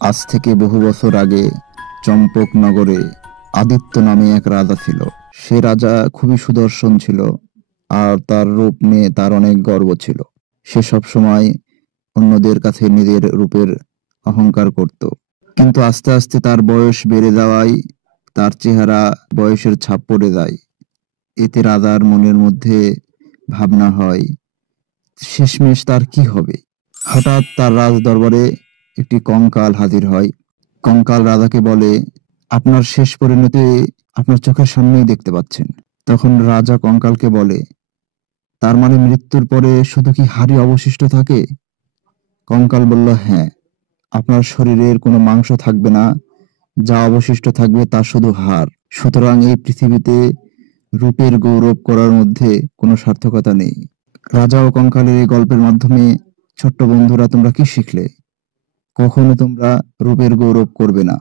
আজ থেকে বহু বছর আগে চম্পকনগরে আদিত্য নামে এক রাজা ছিল। সে রাজা খুবই সুদর্শন ছিল, আর তার রূপ নিয়ে তার অনেক গর্ব ছিল। সে সবসময় অন্যদের কাছে নিজের রূপের অহংকার করত। কিন্তু আস্তে আস্তে তার বয়স বেড়ে যাওয়ায় তার চেহারা বয়সের ছাপ পড়ে যায়। এতে রাজার মনের মধ্যে ভাবনা হয়, শেষমেশ তার কি হবে। হঠাৎ তার রাজ দরবারে একটি কঙ্কাল হাজির হয়। কঙ্কাল রাজাকে বলে, আপনার শেষ পরিণতি আপনার চোখের সামনেই দেখতে পাচ্ছেন। তখন রাজা কঙ্কালকে বলে, তার মানে মৃত্যুর পরে শুধু কি হাড়ই অবশিষ্ট থাকে? কঙ্কাল বলল, হ্যাঁ, আপনার শরীরের কোনো মাংস থাকবে না, যা অবশিষ্ট থাকবে তা শুধু হাড়। সুতরাং এই পৃথিবীতে রূপের গৌরব করার মধ্যে কোনো সার্থকতা নেই। রাজা ও কঙ্কালের এই গল্পের মাধ্যমে ছোট্ট বন্ধুরা, তোমরা কি শিখলে? কখনো তোমরা রূপের গৌরব করবে না।